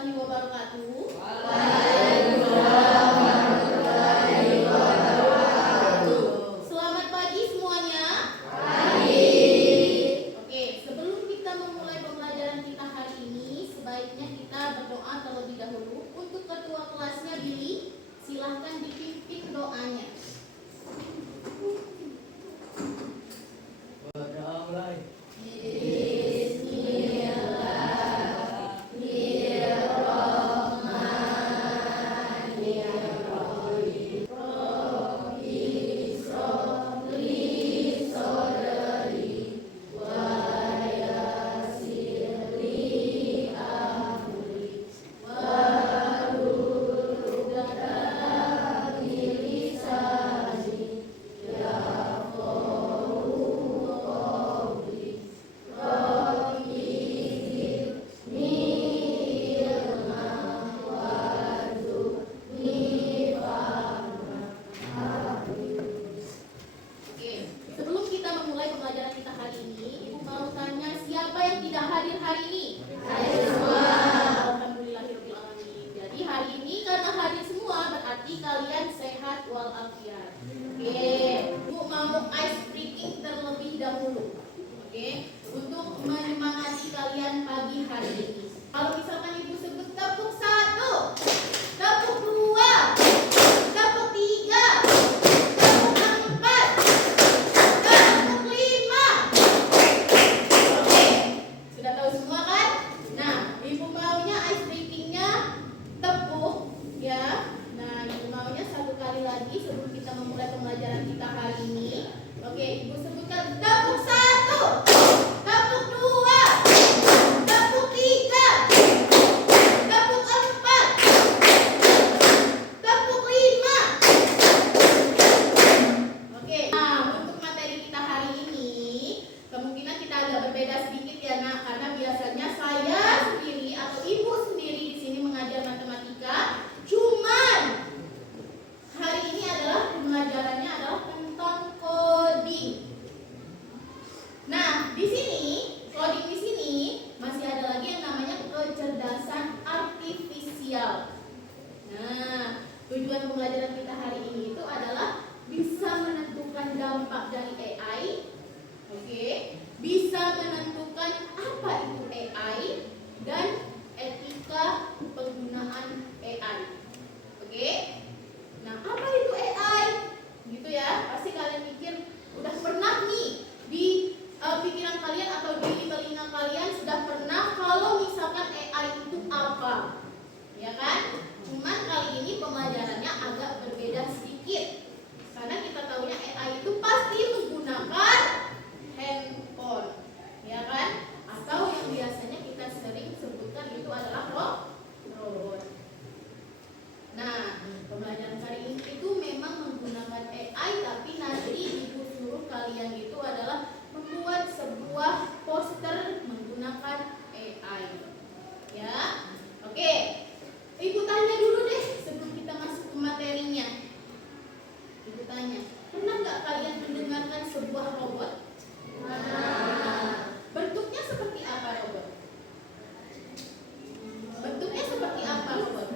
warahmatullahi wabarakatuh. Waalaikumsalam warahmatullahi wabarakatuh. Selamat pagi semuanya. Pagi. Oke, sebelum kita memulai pembelajaran kita hari ini, sebaiknya kita berdoa terlebih dahulu. Untuk ketua kelasnya Billy, silahkan dipimpin doanya. Berdoa mulai. Oke, sebelum kita memulai pembelajaran kita hari ini, Ibu mau tanya siapa yang tidak hadir hari ini? Hadir semua. Alhamdulillahirabbil alamin. Jadi hari ini karena hadir semua berarti kalian sehat walafiat. Oke, Ibu mau ice breaking terlebih dahulu. Oke, untuk menyemangati kalian pagi hari ini. Kalau misalkan Ibu sebut tepuk 1, tepuk 2, tepuk 3, tepuk 4, tepuk 5. Oke, sudah tahu semua kan? Nah, Ibu maunya ice breakingnya tepuk ya. Nah, Ibu maunya satu kali lagi sebelum kita memulai pembelajaran kita hari ini. Oke, Ibu sebutkan tepuk 1, tepuk 2, tepuk 3, tepuk 4, tepuk 5. Oke, nah untuk materi kita hari ini kemungkinan kita agak berbeda sedikit ya Nak, karena biasanya saya sendiri atau Ibu sendiri di sini mengajar matematika. Cuman hari ini adalah pembelajarannya adalah tentang coding. Nah, di sini coding di sini masih ada lagi yang namanya kecerdasan artifisial. Nah, tujuan pembelajaran kita hari ini itu adalah bisa menentukan dampak dari AI, oke, bisa menentukan apa itu AI dan etika penggunaan AI, oke. Nah, apa itu AI? Gitu ya, pasti kalian pikir udah pernah nih di pikiran kalian atau di telinga kalian sudah pernah kalau misalkan AI itu apa, ya kan? Cuman kali ini pembelajarannya agak berbeda sedikit. Karena kita tahunya AI itu pasti menggunakan handphone, ya kan? Atau yang biasanya kita sering sebutkan itu adalah robot. Nah, pembelajaran kali ini itu memang menggunakan AI, tapi nanti Ibu suruh kalian itu adalah membuat sebuah poster menggunakan AI. Ya, oke. Ibu tanya dulu deh sebelum kita masuk ke materinya. Ibu tanya, pernah nggak kalian mendengarkan sebuah robot? Bentuknya seperti apa robot? Bentuknya seperti apa robot?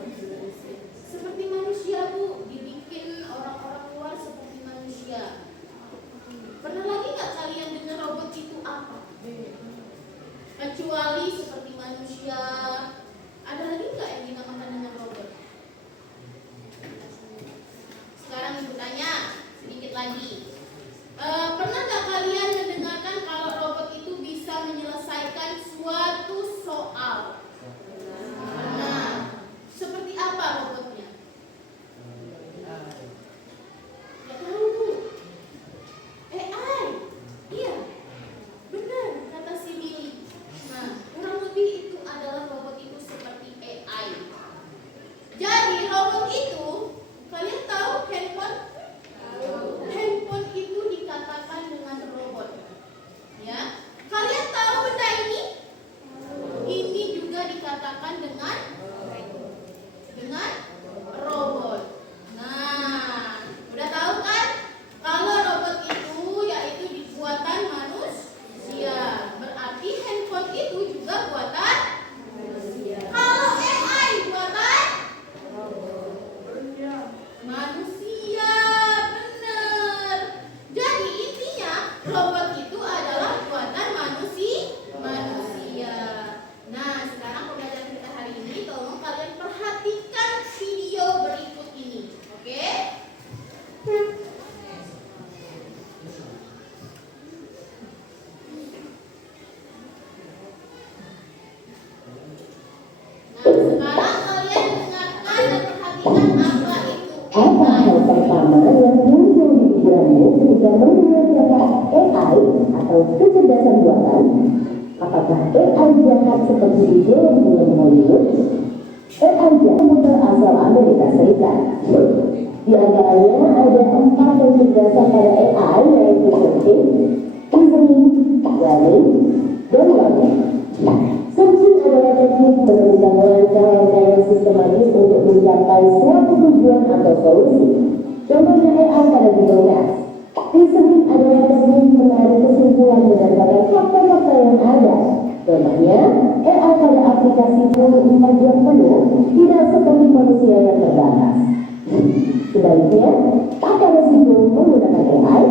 Seperti manusia Bu, dibikin orang-orang luar seperti manusia. Pernah lagi nggak kalian dengar robot itu apa? Kecuali seperti manusia, ada lagi nggak yang dinamakan dengan robot? Sekarang Ibu tanya sedikit lagi. Pernah nggak kalian mendengarkan kalau robot itu bisa menyelesaikan suatu soal? Nah, seperti apa robotnya? Nggak tahu Bu. AI. Iya, benar kata si Billy. Nah, kurang lebih itu adalah robot itu seperti AI. Nah, sekarang kalian dengarkan dan perhatikan apa itu Apa AI. hal pertama yang muncul di pikiranmu ketika mendengar kata AI atau kecerdasan buatan? Apakah AI jahat seperti di film-film Hollywood? AI jahat berasal Amerika Serikat. Di antaranya ada 4 kecerdasan pada AI yaitu searching, reasoning, learning, dan logic. Searching adalah teknik menemukan langkah-langkah yang sistematis untuk mencapai suatu tujuan atau solusi. Contohnya AI pada Google Maps. Reasoning adalah teknik menarik kesimpulan berdasarkan fakta-fakta yang ada. Contohnya, AI pada aplikasi 24 jam penuh tidak seperti manusia yang terbatas. Sebaliknya, apa resiko menggunakan AI?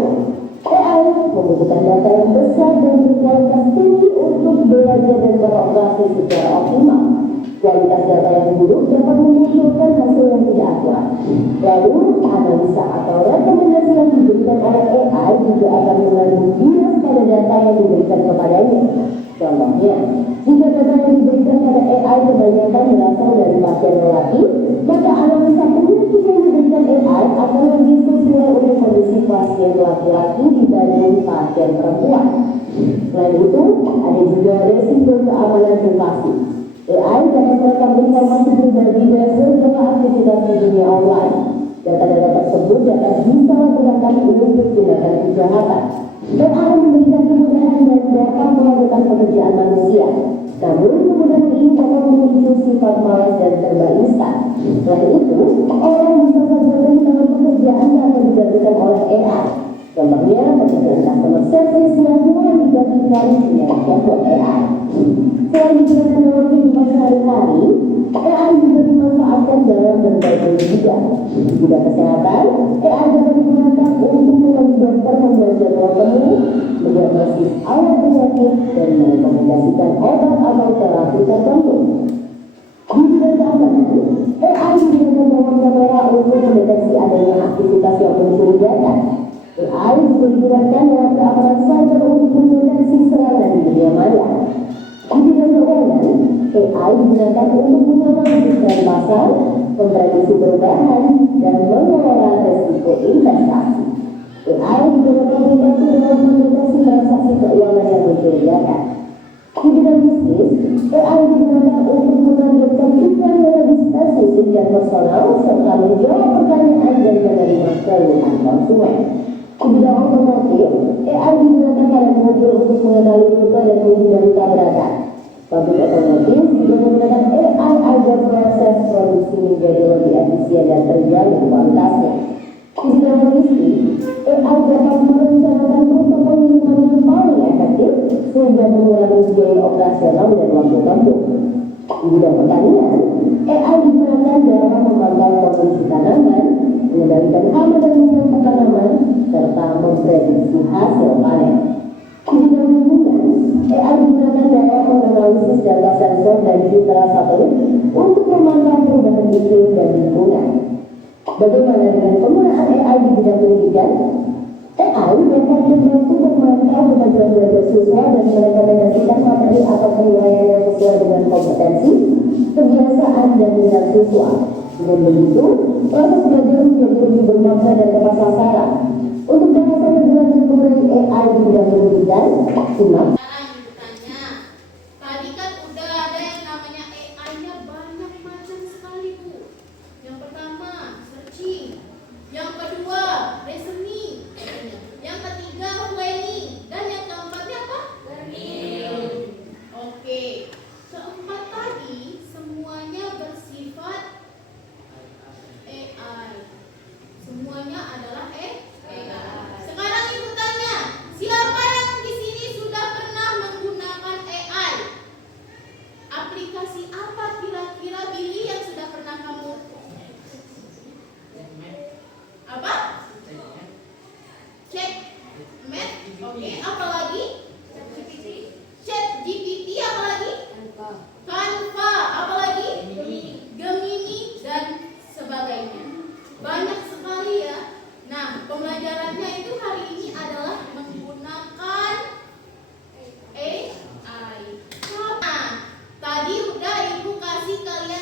AI membutuhkan data yang besar dan berkualitas tinggi untuk belajar dan beroperasi secara optimal. Kualitas data yang buruk dapat memunculkan hasil yang tidak akurat. Lalu, analisa atau rekomendasi yang diberikan oleh AI juga akan mengandung bias pada data yang diberikan kepadanya. Contohnya, jika data yang diberikan pada AI kebanyakan berasal dari pasien lelaki, maka analisa penyakit yang diberikan AI akan lebih sesuai untuk kondisi pasien laki-laki dibanding pasien perempuan. Selain itu, ada juga resiko keamanan privasi. AI dapat merekam informasi pribadi dan segala aktivitas di dunia online. Data-data tersebut dapat disalahgunakan untuk tindakan kejahatan. AI memberikan kemudahan dan dapat melakukan pekerjaan manusia. Namun, kemudahan ini dapat memicu sifat malas dan serba instan. Selain itu, orang bisa saja kehilangan pekerjaan karena digantikan oleh AI. Contohnya, pekerjaan customer service yang mulai digantikan dengan chatbot AI. Selain digunakan dalam kehidupan sehari-hari, AI juga dimanfaatkan dalam berbagai bidang. Di bidang kesehatan, AI dapat digunakan untuk membantu dokter membuat jadwal temu, mendiagnosis awal penyakit, dan merekomendasikan obat atau terapi tertentu. Di bidang keamanan, AI digunakan dalam kamera untuk mendeteksi adanya aktivitas yang mencurigakan. AI juga digunakan dalam keamanan cyber untuk mendeteksi serangan di dunia maya. Di bidang keuangan, AI digunakan untuk menganalisis tren pasar, memprediksi perubahan, dan mengelola resiko investasi. AI juga dapat membantu dalam mendeteksi transaksi keuangan yang mencurigakan. Di bidang bisnis, AI digunakan untuk menargetkan iklan yang lebih spesifik dan personal serta menjawab pertanyaan dan menerima keluhan konsumen. Di bidang otomotif, AI digunakan pada mobil untuk mengenali rute dan menghindari tabrakan. Pabrik otomotif juga menggunakan AI agar proses produksi menjadi lebih efisien dan terjamin kualitasnya. Di bidang logistik, AI dapat merencanakan rute pengiriman yang paling efektif sehingga mengurangi biaya operasional dan waktu tempuh. Di bidang pertanian, AI digunakan dalam memantau kondisi tanaman, mengendalikan hama dan menyerang tanaman, serta memprediksi hasil panen. Di bidang hubungan, AI digunakan dalam menganalisis data sensor dan citra satelit untuk memantau perubahan iklim dan lingkungan. Bagaimana dengan penggunaan AI di bidang pendidikan? AI dapat membantu memantau kemajuan belajar siswa dan merekomendasikan materi atau penilaian yang sesuai dengan kompetensi, kebiasaan, dan minat siswa. Dengan begitu, proses belajar menjadi lebih bermakna dan tepat sasaran. Untuk bahasa lebih lanjut mengenai AI di bidang pendidikan, simak. Lanjutannya, tadi kan udah ada yang namanya AI-nya banyak macam sekali, Bu. Yang pertama, searching. Yang kedua, reasoning. Yang ketiga, planning. Dan yang keempatnya apa? Learning. Oke. Keempat tadi semuanya bersifat AI. Semuanya adalah AI. Sekarang ibu tanya, siapa yang di sini sudah pernah menggunakan AI? Aplikasi apa kira-kira Billy yang sudah pernah kamu? Apa? ChatGPT. Oke, apa lagi? ChatGPT apa lagi? Canva, apa lagi? Gemini dan sebagainya. Banyak sekali ya. Nah, pembelajarannya itu hari ini adalah menggunakan AI. Nah, tadi udah ibu kasih kalian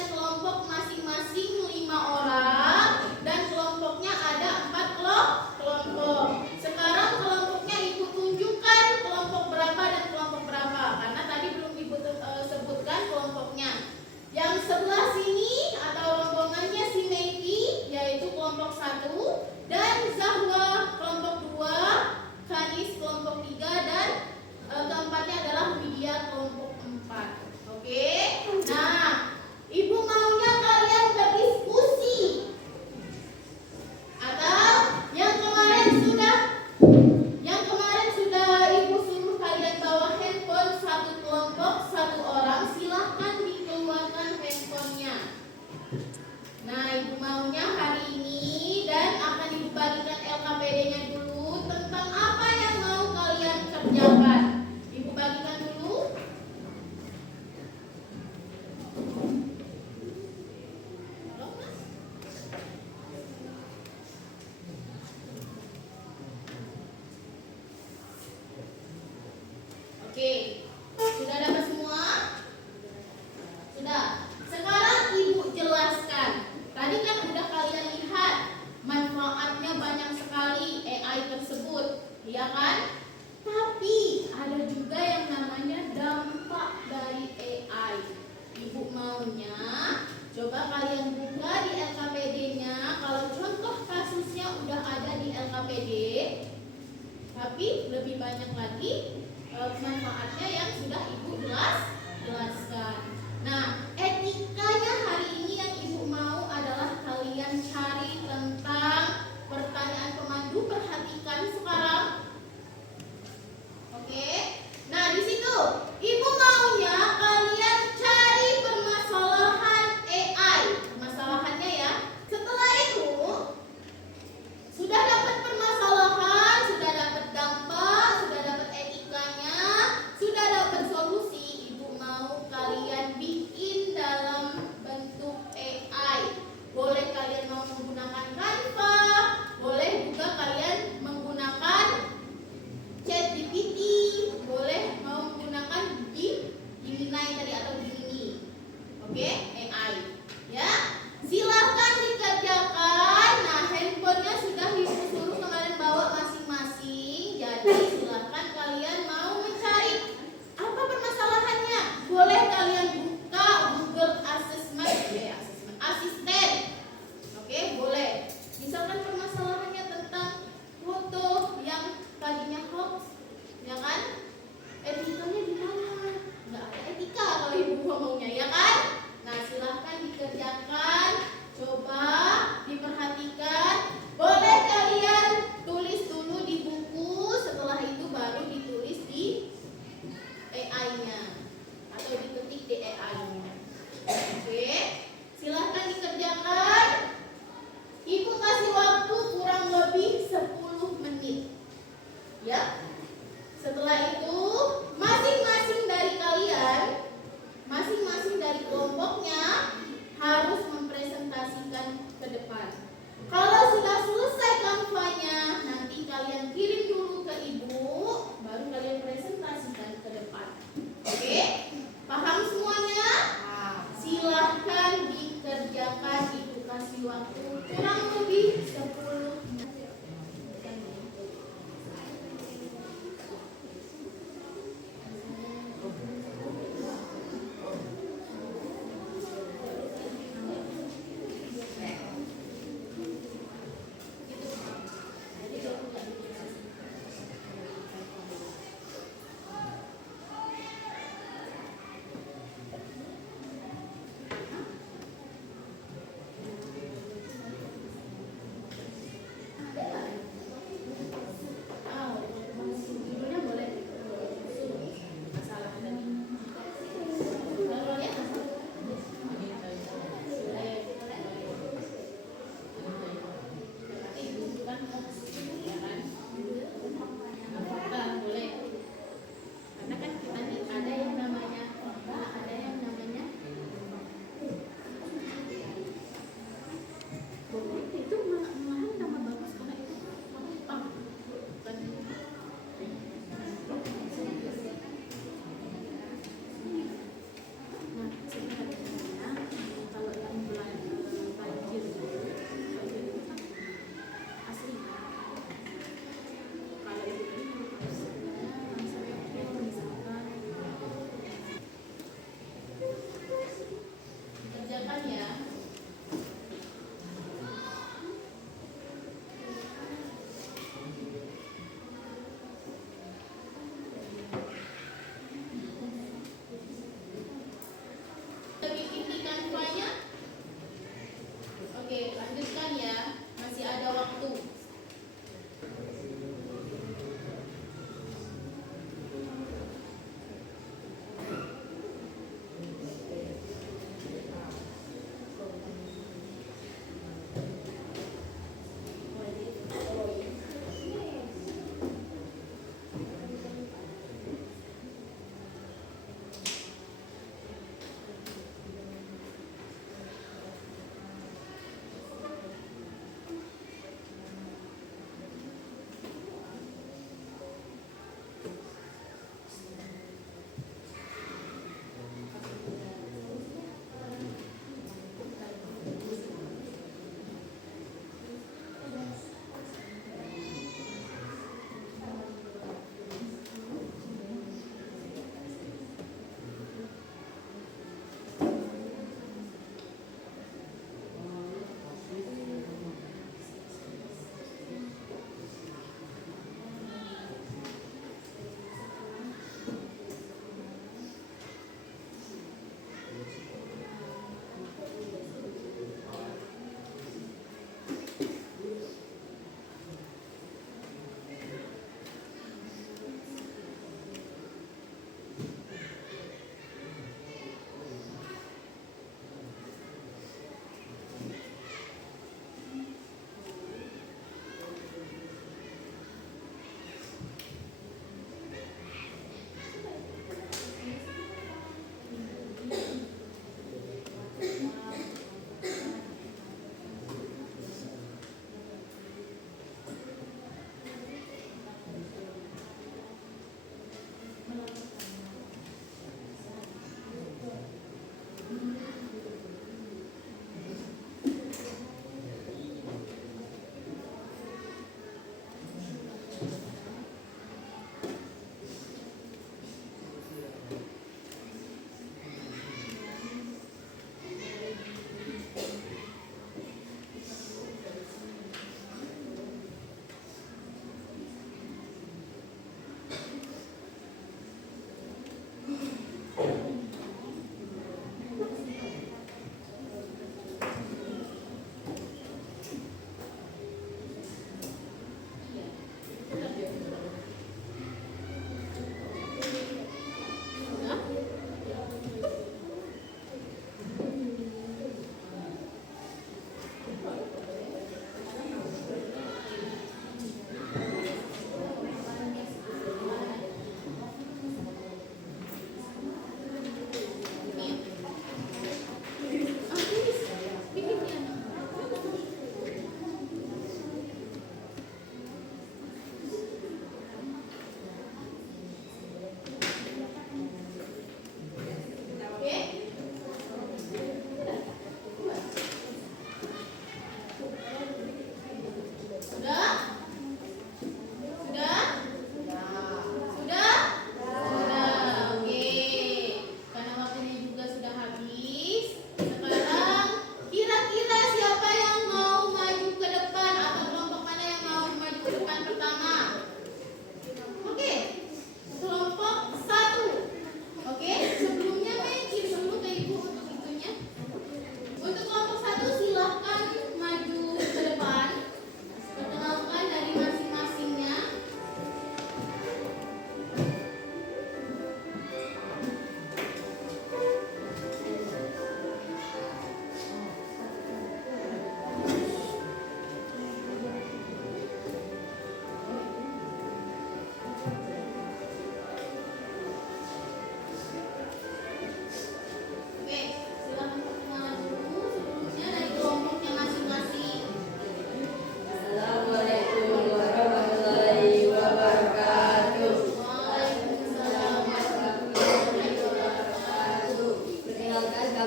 Coba kalian buka di LKPD-nya. Kalau contoh kasusnya udah ada di LKPD, tapi lebih banyak lagi manfaatnya yang sudah Ibu jelaskan. Nah, etikanya hari ini yang Ibu mau adalah kalian cari tentang pertanyaan pemandu. Perhatikan sekarang. Oke. Nah, di situ Ibu maunya kalian cari permasalahan AI. Permasalahannya ya. Setelah itu sudah dapat permasalahan, sudah dapat dampak, sudah dapat etikanya, sudah dapat solusi, Ibu mau kalian bikin dalam bentuk AI. Boleh kalian mau menggunakan Canva, boleh juga kalian menggunakan ChatGPT, boleh mau menggunakan Gemini tadi atau Gemini. Oke, AI. Ya, silahkan dikerjakan. Nah, handphonenya sudah Ibu suruh kemarin bawa masing-masing. Jadi silahkan kalian mau mencari apa permasalahannya. Boleh kalian buka Google Assistant. Oke, boleh. Misalkan permasalahannya tentang foto yang tadinya hoax, ya kan? Etikanya di mana? Nggak ada etika kalau Ibu ngomongnya, ya kan? Nah, silahkan dikerjakan. Coba diperhatikan. Boleh kalian tulis dulu di buku, setelah itu baru ditulis di AI-nya atau diketik di AI-nya. Oke, silahkan dikerjakan. Ibu kasih waktu kurang lebih 10 menit. Ya. Setelah itu masing-masing dari kalian, masing-masing dari kelompoknya harus mempresentasikan ke depan. Kalau sudah selesai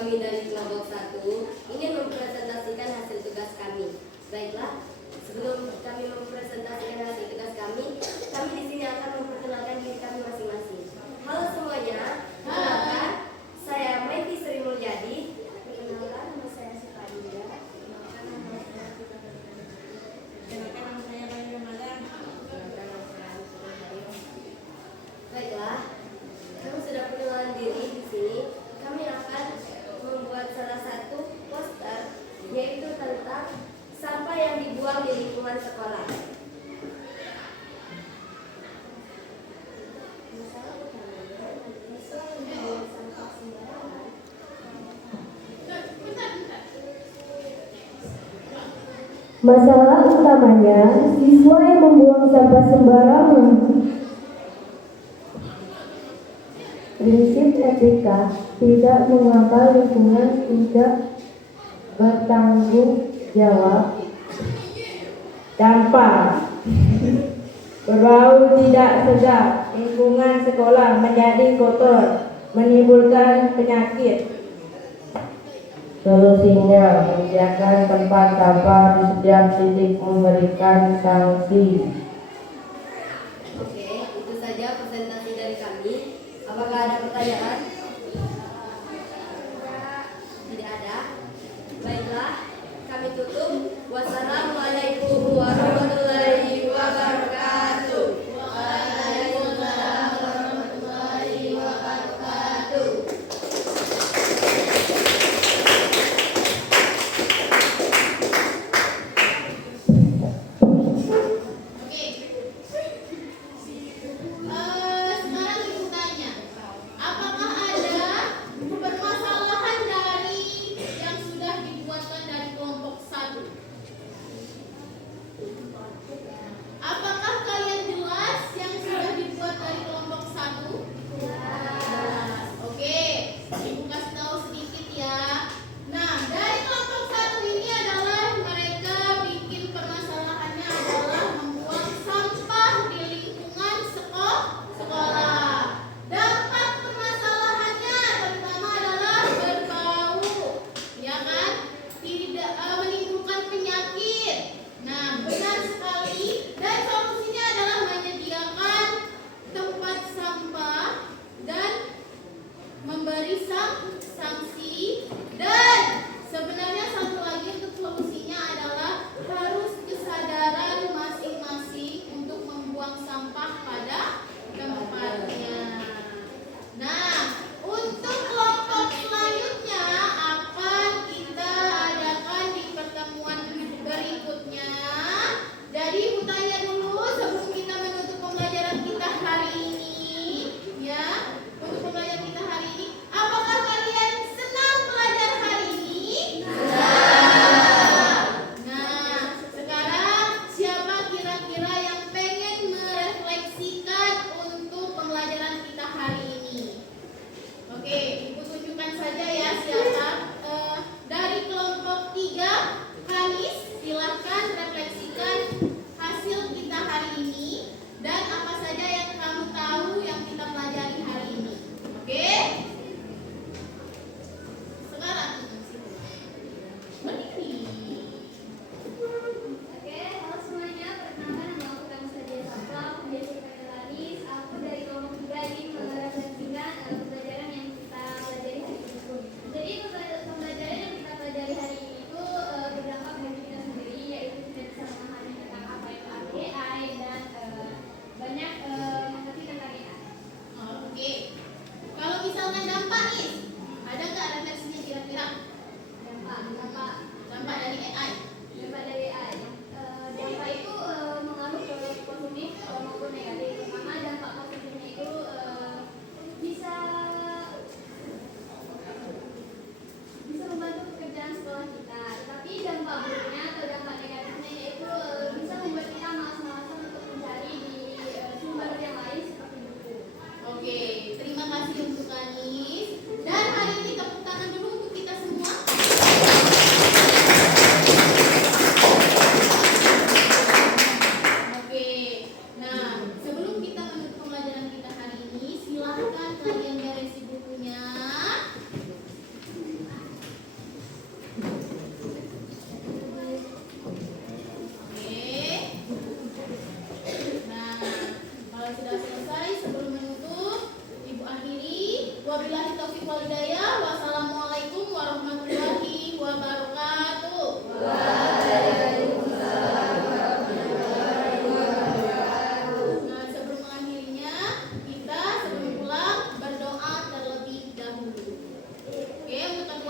kami dari kelompok 1 ingin mempresentasikan hasil tugas kami. Baiklah, sebelum kami mempresentasikan hasil tugas kami di sini akan memperkenalkan diri kami masing-masing. Halo semuanya, perkenalkan, saya Maiti Sri Mulyadi. Perkenalkan, nama saya Sita Dinda. Perkenalkan, nama saya Bayu Ramadan. Baiklah, kami sudah perkenalan diri di sini. Kami akan membuat salah satu poster, yaitu tentang sampah yang dibuang di lingkungan sekolah. Masalah utamanya, siswa yang membuang sampah sembarangan. Prinsip etika, tidak mengapa lingkungan tidak bertanggung jawab. Dampak, berbau tidak sedap, lingkungan sekolah menjadi kotor, menimbulkan penyakit. Solusinya, menyediakan tempat sampah di setiap titik, memberikan sanksi. Oke, itu saja presentasi dari kami. Apakah ada pertanyaan? Tidak ada. Baiklah, kami tutup. Wassalamualaikum warahmatullahi wabarakatuh. Waalaikumsalam warahmatullahi wabarakatuh. Oke. Sekarang ibu tanya, apakah ada permasalahan dari yang sudah dibuatkan dari kelompok 1? Apakah kalian jelas yang sudah dibuat dari kelompok 1? Jelas. Oke, ibu kasih tahu sedikit ya. Nah, dari kelompok 1 ini adalah mereka bikin permasalahannya adalah membuang sampah di lingkungan sekolah. Dampak permasalahannya pertama adalah berbau, ya kan? Tidak menimbulkan penyakit. Nah, benar sekali. Dan solusinya adalah menyediakan tempat sampah dan memberi sanksi. Dan sebenarnya satu lagi untuk solusinya adalah harus kesadaran masing-masing untuk membuang sampah pada tempatnya. Nah, untuk kelompok selanjutnya akan kita adakan di pertemuan berikutnya. Jadi ibu tanya dulu sebelum kita menutup pembelajaran kita hari ini, ya. Untuk pembelajaran kita hari ini, apakah kalian senang belajar hari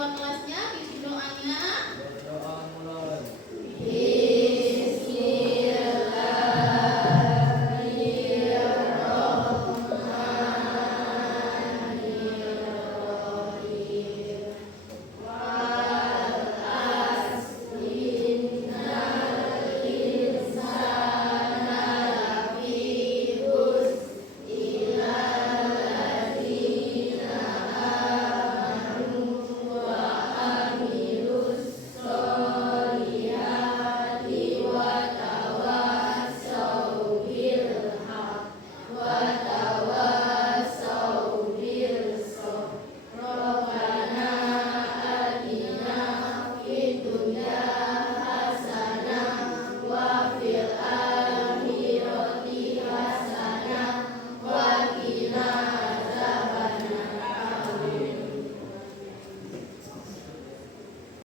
nama kelasnya